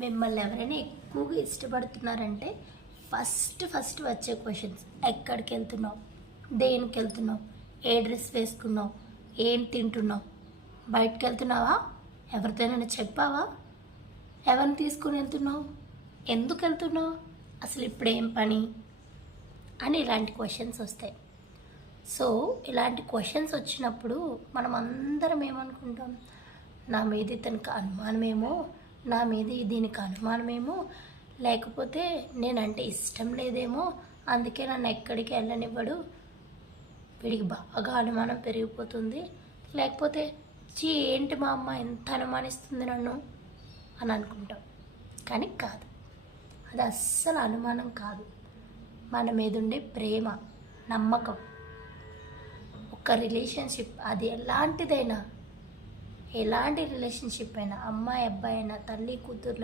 మిమ్మల్ని ఎవరైనా ఎక్కువగా ఇష్టపడుతున్నారంటే ఫస్ట్ వచ్చే క్వశ్చన్స్: ఎక్కడికి వెళ్తున్నావు, దేనికి వెళ్తున్నావు, ఏ డ్రెస్ వేసుకున్నావు, ఏం తింటున్నావు, బయటకు వెళ్తున్నావా, ఎవరితోనైనా చెప్పావా, ఎవరిని తీసుకుని వెళ్తున్నావు, ఎందుకు వెళ్తున్నావు, అసలు ఇప్పుడు ఏం పని అని ఇలాంటి క్వశ్చన్స్ వస్తాయి. సో ఇలాంటి క్వశ్చన్స్ వచ్చినప్పుడు మనం అందరం ఏమనుకుంటాం, నా మీద ఇతనికి అనుమానమేమో, నా మీద దీనికి అనుమానమేమో, లేకపోతే నేనంటే ఇష్టం లేదేమో, అందుకే నన్ను ఎక్కడికి వెళ్ళనివ్వడు, వీడికి బాగా అనుమానం పెరిగిపోతుంది, లేకపోతే ఏంటి మా అమ్మ ఎంత అనుమానిస్తుంది నన్ను అని అనుకుంటాం. కానీ కాదు, అది అస్సలు అనుమానం కాదు. మన మీద ఉండే ప్రేమ, నమ్మకం. ఒక రిలేషన్షిప్ అది ఎలాంటిదైనా, ఎలాంటి రిలేషన్షిప్ అయినా, అమ్మాయి అబ్బాయి అయినా, తల్లి కూతురు